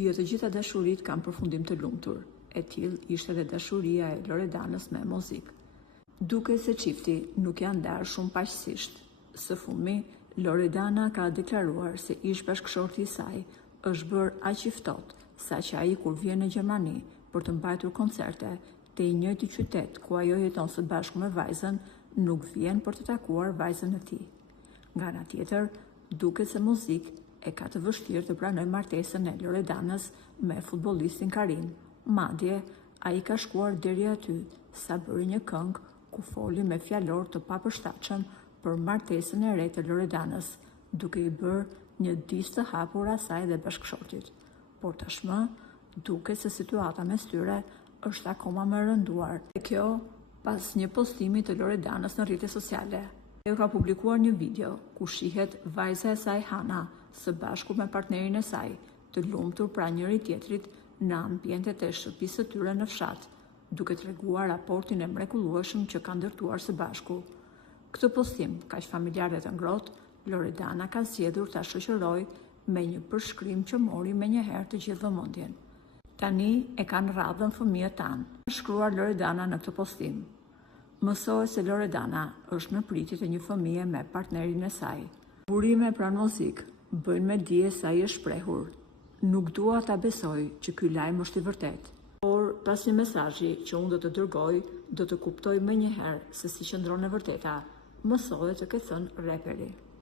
Jo të gjitha dashurit kanë përfundim të lumtur. E tillë ishte edhe dashuria e Loredanës me muzikë. Duket se çifti nuk janë ndarë shumë paqësisht. Së fundmi, Loredana ka deklaruar se ish bashkëshorti i saj është bërë aq i ftohtë sa që ai kur vjen në Gjermani për të mbajtur koncerte te i njëjti qytet ku ajo jeton së bashku me vajzën, nuk vjen për të takuar vajzën e tij. Nga ana tjetër, duket se muzikë e ka të vështirë të pranoj martesën e Loredanës me futbollistin Karim. Madje, ai ka shkuar deri aty sa bëri një këngë ku foli me fjalor të papërshtatshëm për martesën e re të Loredanës, duke i bërë një disë të hapur asaj dhe bashkëshortit. Por tashmë, duket se situata mes tyre është akoma më rënduar. E kjo pas një postimi të Loredanës në rrjetet sociale. Ajo ka publikuar një video ku shihet vajza e saj Hana së bashku me partnerin e saj, të lumtur pra njëri tjetrit në ambientet e shtëpisë së tyre në fshat, duke treguar raportin e mrekullueshëm që kanë ndërtuar së bashku. Këtë postim, kaq familjar dhe të ngrohtë, Loredana ka zgjedhur ta shoqërojë me një përshkrim që mori menjëherë të gjithë vëmendjen. Tani e kanë radhën fëmijët tanë, ka shkruar Loredana në këtë postim. Mësohet se Loredana është në pritje të një fëmije me partnerin e saj. Burime pranë muzikë bëjnë me dije se ai është shprehur. Nuk dua ta besoj që ky lajm është i vërtetë. Por pas një mesazhi që unë do të dërgoj, do të kuptoj më njëherë se si qëndron e vërteta, mësohet të ketë thënë reperi.